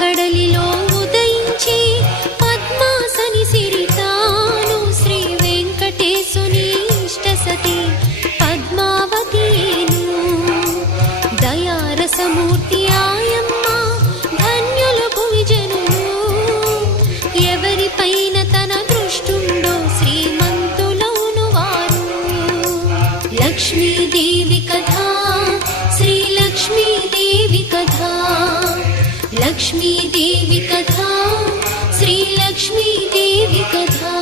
కడలిలో ఉదయించి పద్మాసని సిరితాను శ్రీ వెంకటేశుని ఇష్టసతి పద్మావతియేను. దయారసమూర్తి ఆయమ్మ ధన్యులు భువిజనులు, ఎవరిపైన తన దృష్టుండో శ్రీమంతులౌను వారు. లక్ష్మీదేవి కథా శ్రీ లక్ష్మీదేవి కథా, లక్ష్మీదేవి కథా శ్రీ లక్ష్మీదేవి కథా.